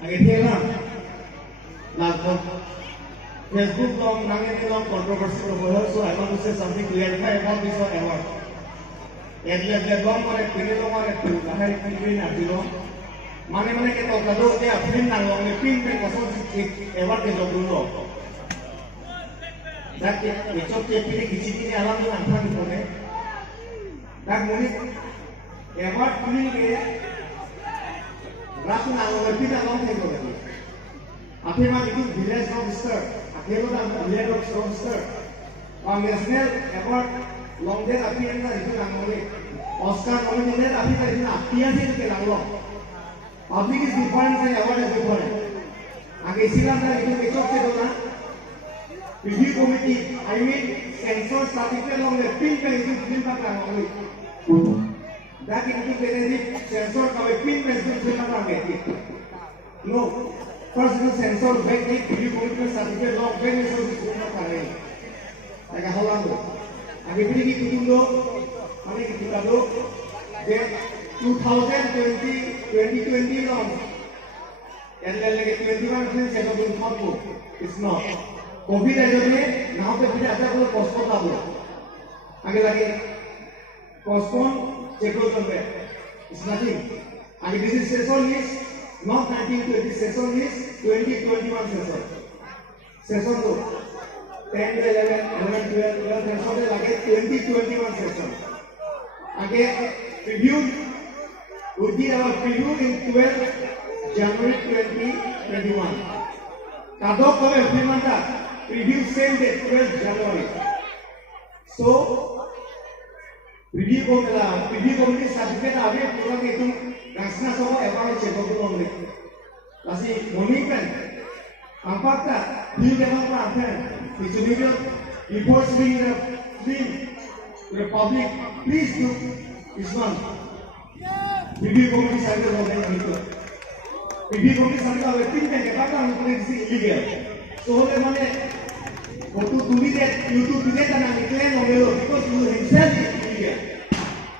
Again, last Facebook long, long controversial over, so I want to say something clarify about this award. At long on a pinning on a two, I had a green at below. Money get of the road, they are pin along the pin was award is of the law. That it's okay, pinning around the Anthony. That money, award pinning Ratu along the pin along the road. After itu village officer, akhirnya dalam village officer, national award long day appearance itu langoleh, Oscar nominated appearance itu appearance itu langloh. Public is different, saya award is different. Agar silakan itu besok cedera, review committee, I mean censor certificate long day pin pe itu film tak langoleh. Dah itu benefit censor kalau pin pe itu film tak langoleh. No. First, the sensor back the video commitment certificate law when is the school of Karen. Like a Holland. I will bring it to know, I mean, to know, then 2020 long. And then like 21 things that have been thoughtful. It's not. COVID as a day, now the video is postponed. Again, postpone, check out the way. It's nothing. And this is session is not 1920 session is 2021 session. Session 2. 10, 11, 12 session is again 2021 session. Again, review would be our preview in 12 January 2021. Kadok of every month, review same day 12 January. So, review committee certificate away program itu Rasna sama evaluasi cekok tu orang ni. Kasi morning kan, nampak tak? Di dalam apa? Itu dia report being Republic. Please do this one. Review committee certificate orang ni itu. Review committee certificate awak tinggal ke apa? Orang itu illegal. So oleh mana? Waktu tu YouTube video tanah iklan orang itu, because you himself illegal.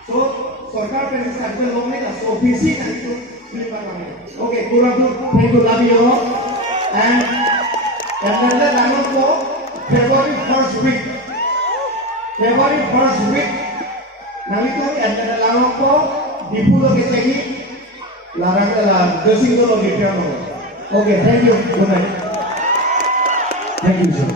So सरकार पे circle लोग ने तो ऑफिसी ना तो film का काम है ओके पूरा तो thank you love you and MLA लालों को February first week नाली तो एमएलए लालों को दीपू लोग के चाहिए लारंग ला जोशिंग लोग रिटर्न हो okay thank you good night thank you sir